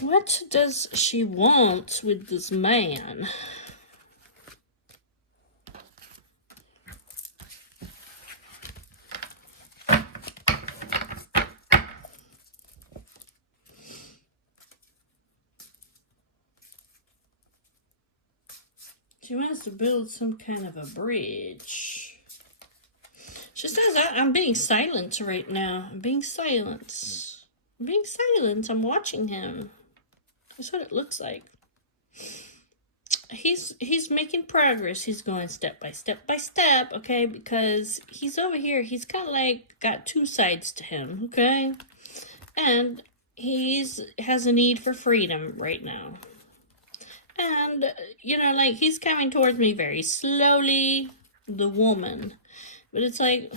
What does she want with this man? She wants to build some kind of a bridge. She says, I'm being silent right now. I'm being silent. I'm being silent. I'm watching him. That's what it looks like. He's making progress. He's going step by step, okay? Because he's over here. He's kind of like got two sides to him, okay? And has a need for freedom right now. And, like, he's coming towards me very slowly, the woman. But it's like,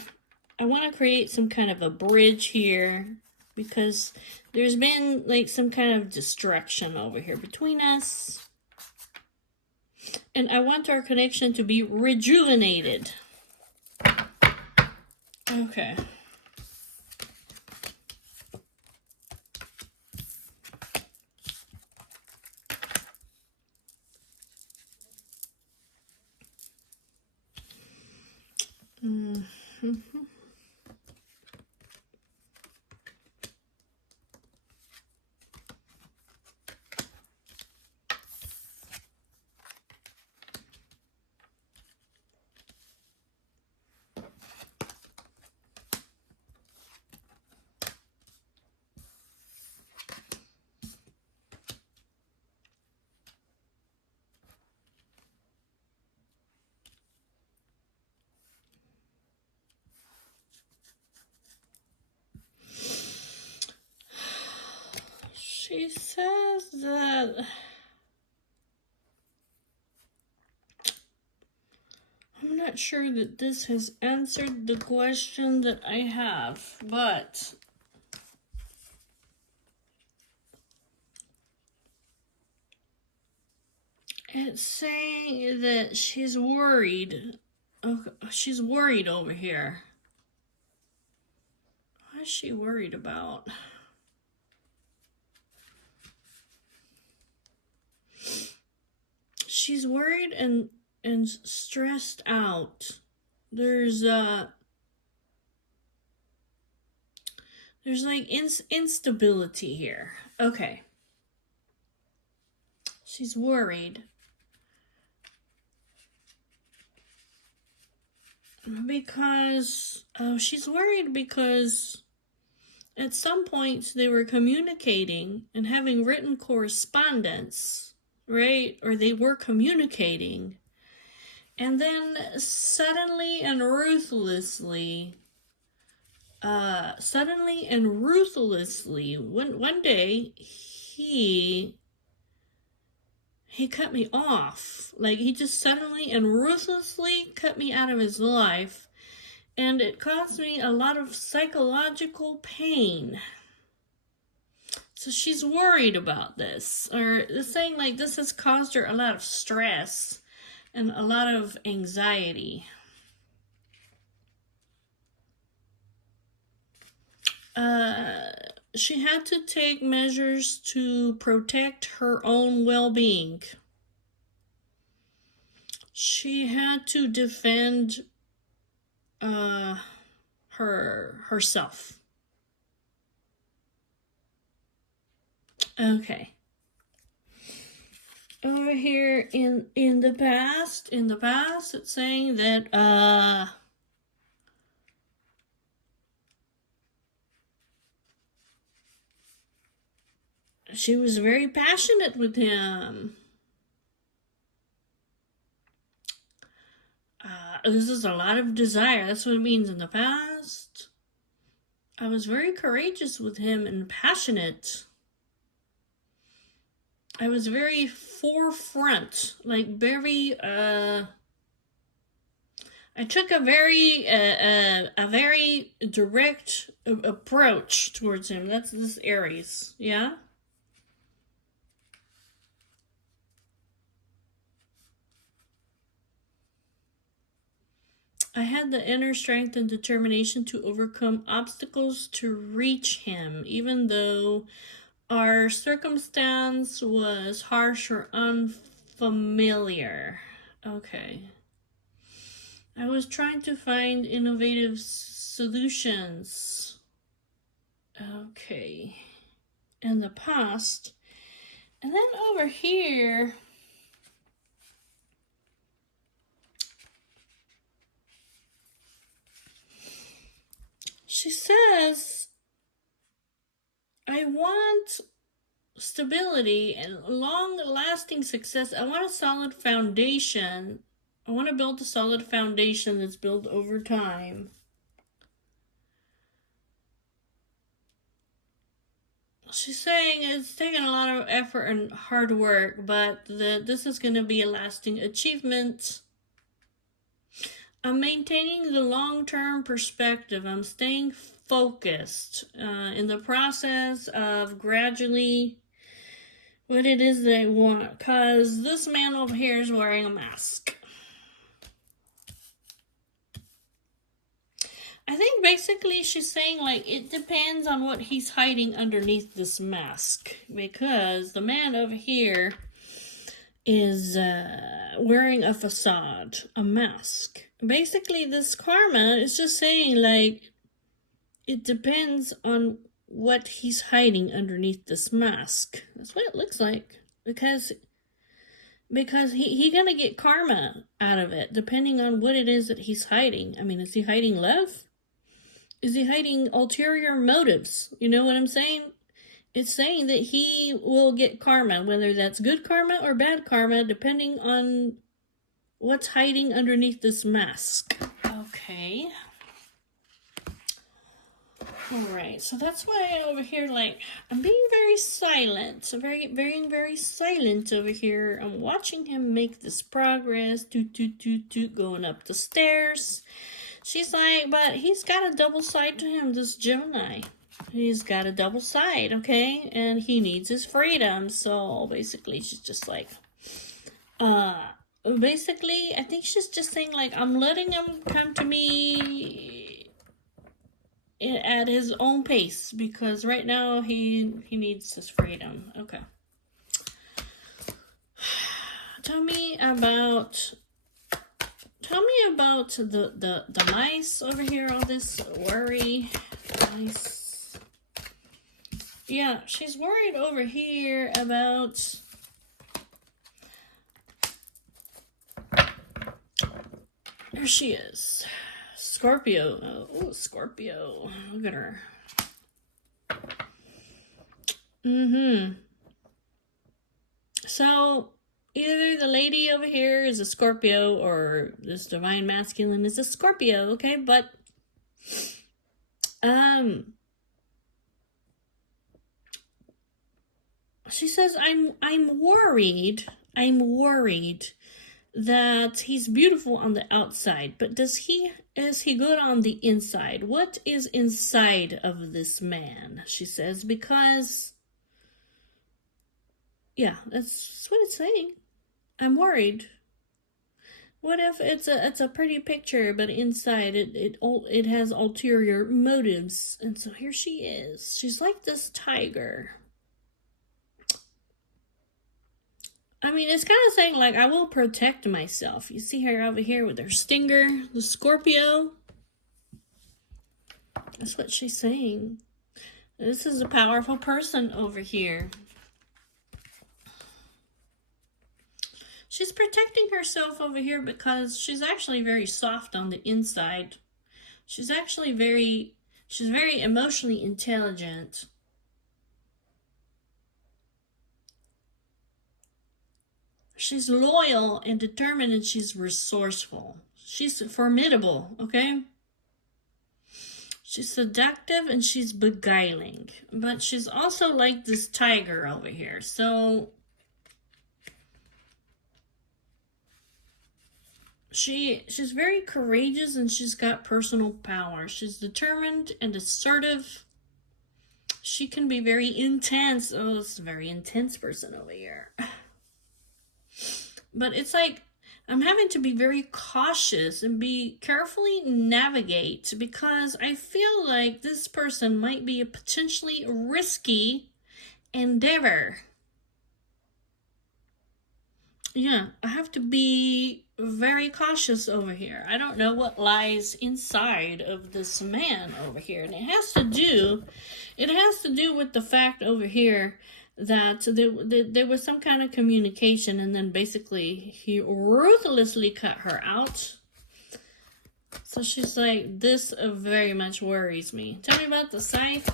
I want to create some kind of a bridge here, because there's been, like, some kind of destruction over here between us. And I want our connection to be rejuvenated. Okay. Mm-hmm. She says that I'm not sure that this has answered the question that I have, but it's saying that she's worried. Okay, she's worried over here. What is she worried about? She's worried and stressed out. There's like instability here. Okay. She's worried because she's worried because at some points they were communicating and having written correspondence, right? Or they were communicating. And then suddenly and ruthlessly, one day he cut me off. Like, he just suddenly and ruthlessly cut me out of his life. And it caused me a lot of psychological pain. So she's worried about this. Or saying, like, this has caused her a lot of stress and a lot of anxiety. She had to take measures to protect her own well-being. She had to defend herself. Okay. Over here in the past, it's saying that she was very passionate with him. This is a lot of desire. That's what it means in the past. I was very courageous with him and passionate. I was very forefront, like very, I took a very direct approach towards him. That's this Aries, yeah? I had the inner strength and determination to overcome obstacles to reach him, even though our circumstance was harsh or unfamiliar. Okay. I was trying to find innovative solutions. Okay. In the past. And then over here, she says, I want stability and long-lasting success. I want a solid foundation. I want to build a solid foundation that's built over time. She's saying it's taken a lot of effort and hard work, but this is going to be a lasting achievement. I'm maintaining the long-term perspective. I'm staying focused in the process of gradually what it is they want, because this man over here is wearing a mask. I think basically she's saying, like, it depends on what he's hiding underneath this mask, because the man over here is wearing a facade, a mask. Basically, this karma is just saying, like, it depends on what he's hiding underneath this mask. That's what it looks like, because he gonna get karma out of it, depending on what it is that he's hiding. I mean, is he hiding love? Is he hiding ulterior motives? You know what I'm saying? It's saying that he will get karma, whether that's good karma or bad karma, depending on what's hiding underneath this mask. Okay. Alright, so that's why over here, like, I'm being very silent. So very silent over here. I'm watching him make this progress. Going up the stairs. She's like, but he's got a double side to him, this Gemini. He's got a double side, okay? And he needs his freedom. So basically, she's just like, basically, I think she's just saying, like, I'm letting him come to me at his own pace, because right now he needs his freedom. Okay. Tell me about the mice over here, all this worry. Mice. Yeah, she's worried over here about there she is. Scorpio. Oh, Scorpio. Look at her. So either the lady over here is a Scorpio or this divine masculine is a Scorpio, okay? But she says, I'm worried that he's beautiful on the outside, but is he good on the inside? What is inside of this man? She says, because yeah, that's what it's saying. I'm worried. What if it's a pretty picture, but inside it has ulterior motives? And so here she is. She's like this tiger. I mean, it's kind of saying, like, I will protect myself. You see her over here with her stinger, the Scorpio. That's what she's saying. This is a powerful person over here. She's protecting herself over here because she's actually very soft on the inside. She's very emotionally intelligent. She's loyal and determined, and she's resourceful. She's formidable, okay? She's seductive and she's beguiling. But she's also like this tiger over here. So she's very courageous and she's got personal power. She's determined and assertive. She can be very intense. Oh, this is a very intense person over here. But it's like I'm having to be very cautious and be carefully navigate, because I feel like this person might be a potentially risky endeavor. Yeah, I have to be very cautious over here. I don't know what lies inside of this man over here. And it has to do with the fact over here that there was some kind of communication, and then basically he ruthlessly cut her out. So she's like, this very much worries me. Tell me about the scythe.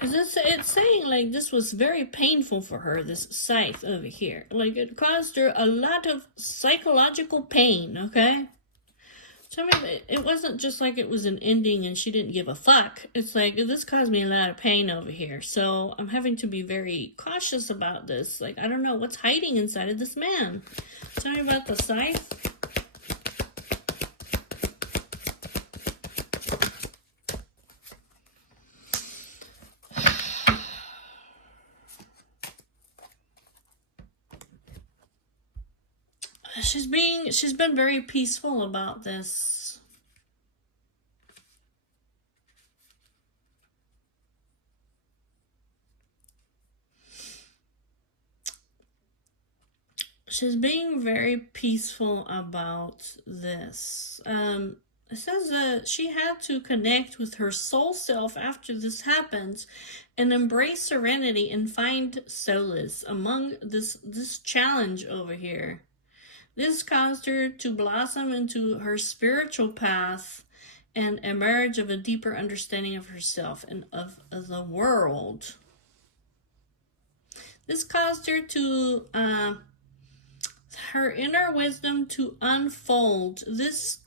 Because it's saying like this was very painful for her, this scythe over here. Like it caused her a lot of psychological pain, okay? Tell me, it wasn't just like it was an ending and she didn't give a fuck. It's like, this caused me a lot of pain over here. So I'm having to be very cautious about this. Like, I don't know what's hiding inside of this man. Tell me about the scythe. She's been very peaceful about this. She's being very peaceful about this. It says that she had to connect with her soul self after this happens and embrace serenity and find solace among this challenge over here. This caused her to blossom into her spiritual path and emerge of a deeper understanding of herself and of the world. This caused her to her inner wisdom to unfold. This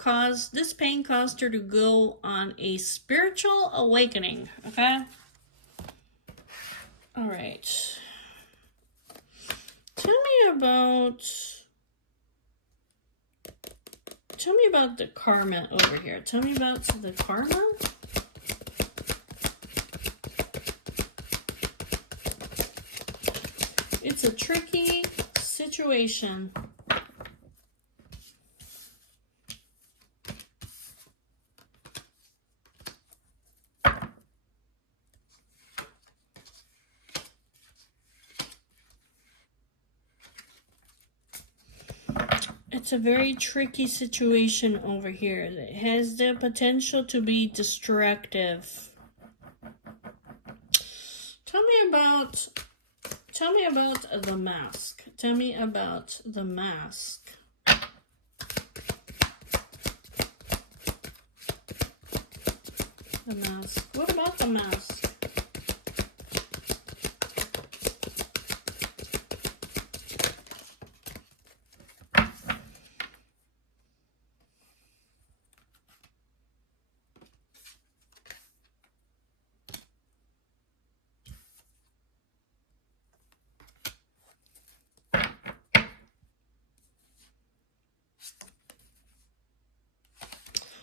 pain caused her to go on a spiritual awakening. Okay. All right. Tell me about the karma over here. Tell me about the karma. It's a tricky situation. It's a very tricky situation over here. It has the potential to be destructive. Tell me about the mask. Tell me about the mask. The mask. What about the mask?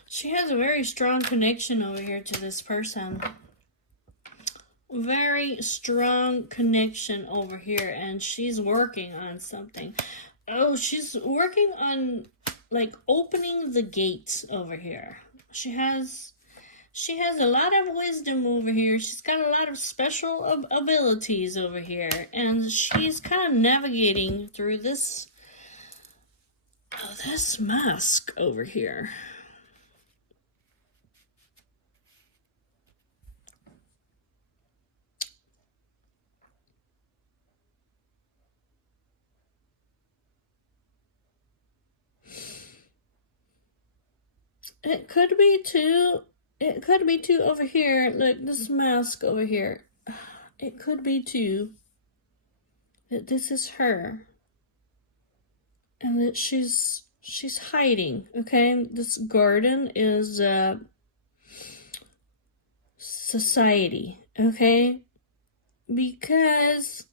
She has a very strong connection over here to this person. Very strong connection over here, and she's working on something. Oh, she's working on like opening the gates over here. She has a lot of wisdom over here. She's got a lot of special abilities over here, and she's kind of navigating through this mask over here. It could be too over here. Look, this mask over here. It could be too that this is her, and that she's hiding. Okay, this garden is society. Okay, because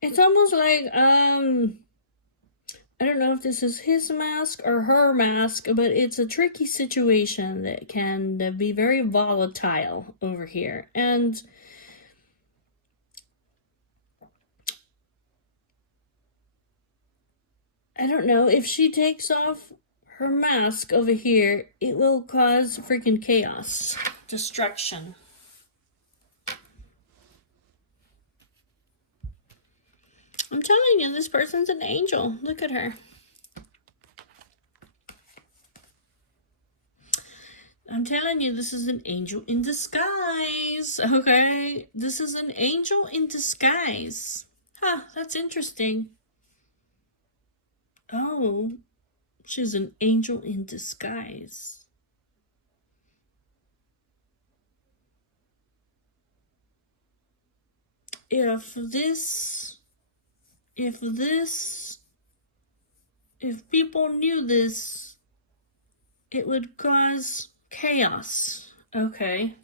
it's almost like I don't know if this is his mask or her mask, but it's a tricky situation that can be very volatile over here. And I don't know, if she takes off her mask over here, it will cause freaking chaos, destruction. I'm telling you, this person's an angel. Look at her. I'm telling you, this is an angel in disguise, okay? This is an angel in disguise. Huh, that's interesting. Oh, she's an angel in disguise. If people knew this, it would cause chaos. Okay.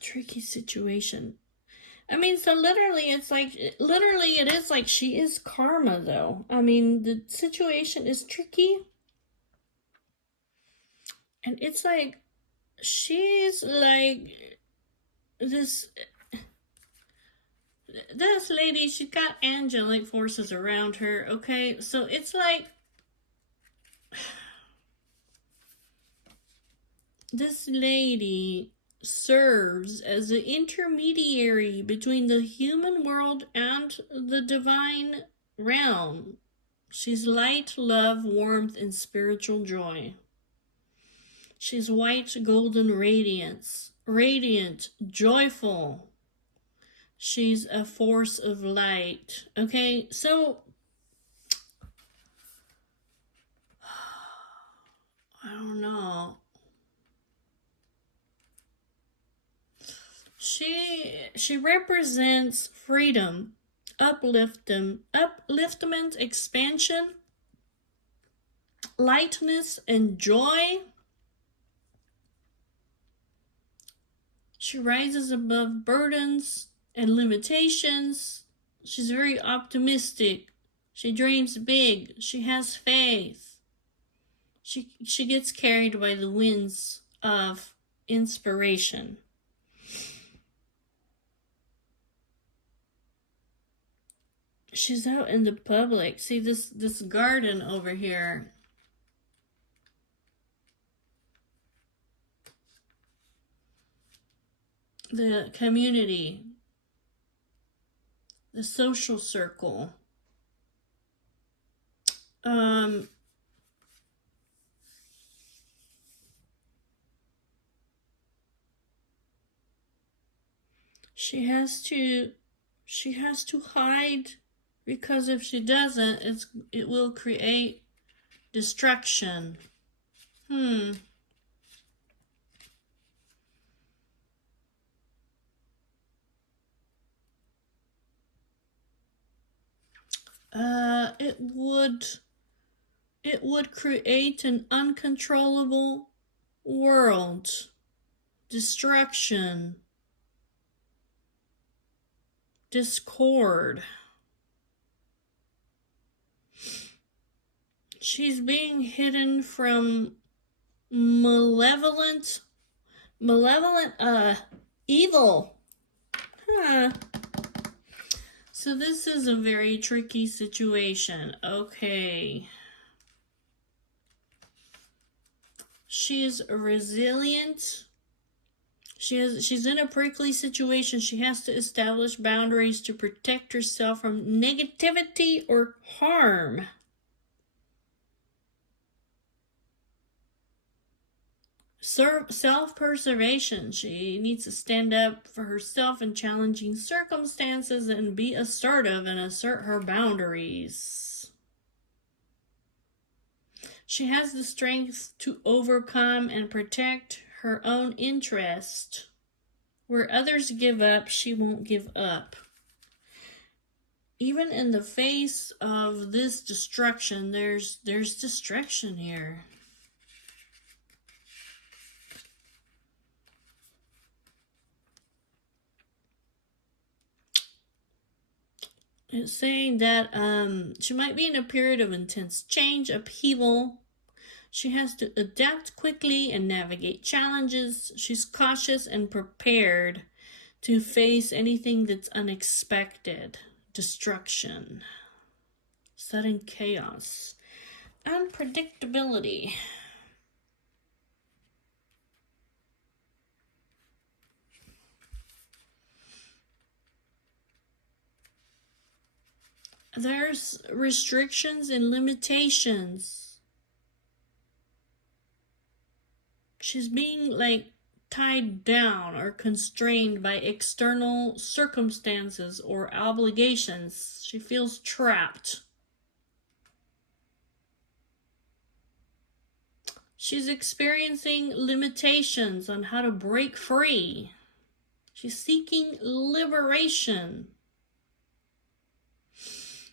Tricky situation. I mean, so literally it is like she is karma, though. I mean, the situation is tricky. And it's like, she's like, this lady, she's got angelic forces around her, okay? So it's like, this lady serves as an intermediary between the human world and the divine realm. She's light, love, warmth, and spiritual joy. She's white, golden radiance, radiant, joyful. She's a force of light. Okay, so I don't know. She represents freedom, upliftment, expansion, lightness, and joy. She rises above burdens and limitations. She's very optimistic. She dreams big. She has faith. She gets carried by the winds of inspiration. She's out in the public. See this garden over here. The community, the social circle. She has to hide, because if she doesn't, it will create destruction. It would create an uncontrollable world, destruction, discord. She's being hidden from malevolent evil. So this is a very tricky situation. Okay. She's resilient. She's in a prickly situation. She has to establish boundaries to protect herself from negativity or harm. Self-preservation. She needs to stand up for herself in challenging circumstances and be assertive and assert her boundaries. She has the strength to overcome and protect her own interest. Where others give up, she won't give up. Even in the face of this destruction, there's destruction here. It's saying that she might be in a period of intense change, upheaval. She has to adapt quickly and navigate challenges. She's cautious and prepared to face anything that's unexpected. Destruction, sudden chaos, unpredictability. There's restrictions and limitations. She's being like tied down or constrained by external circumstances or obligations. She feels trapped. She's experiencing limitations on how to break free. She's seeking liberation.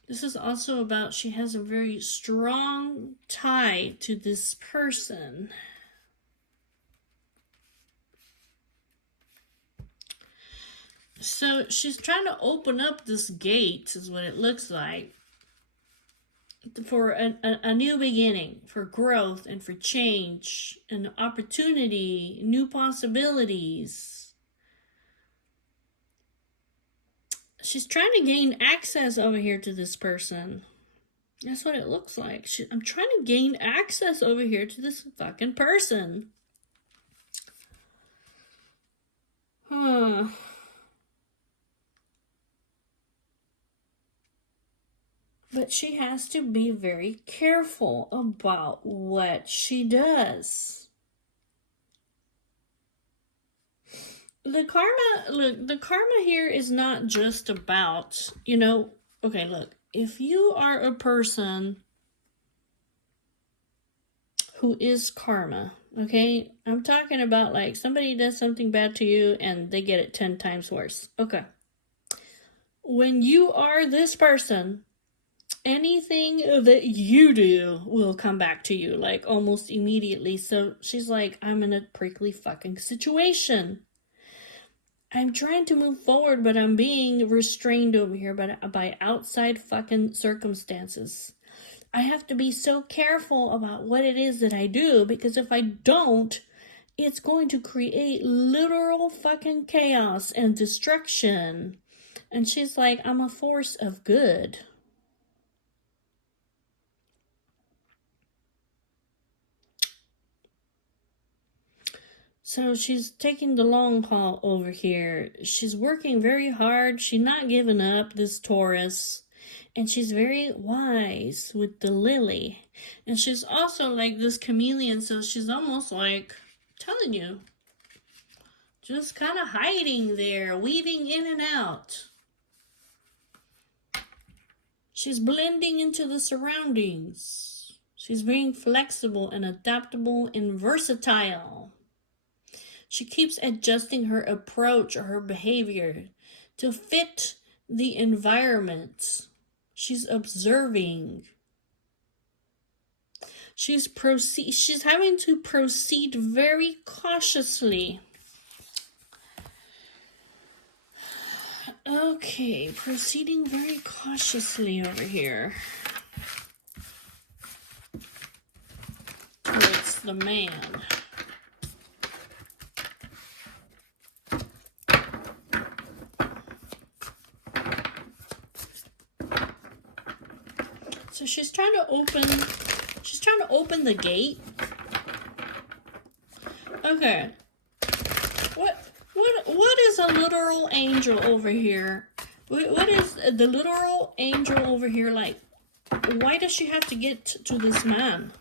This is also about she has a very strong tie to this person. So she's trying to open up this gate, is what it looks like, for a new beginning, for growth and for change and opportunity, new possibilities. She's trying to gain access over here to this person. That's what it looks like. I'm trying to gain access over here to this fucking person. Huh. But she has to be very careful about what she does. The karma here is not just about, okay, look, if you are a person who is karma, okay, I'm talking about like somebody does something bad to you and they get it 10 times worse. Okay. When you are this person, anything that you do will come back to you, like almost immediately. So she's like, I'm in a prickly fucking situation. I'm trying to move forward, but I'm being restrained over here by outside fucking circumstances. I have to be so careful about what it is that I do, because if I don't, it's going to create literal fucking chaos and destruction. And she's like, I'm a force of good. So she's taking the long haul over here. She's working very hard. She's not giving up, this Taurus. And she's very wise with the lily. And she's also like this chameleon, so she's almost like, telling you, just kind of hiding there, weaving in and out. She's blending into the surroundings. She's being flexible and adaptable and versatile. She keeps adjusting her approach or her behavior to fit the environment. She's observing. She's having to proceed very cautiously. Okay, proceeding very cautiously over here towards the man. So she's trying to open the gate. Okay. What is a literal angel over here? What is the literal angel over here like? Why does she have to get to this man?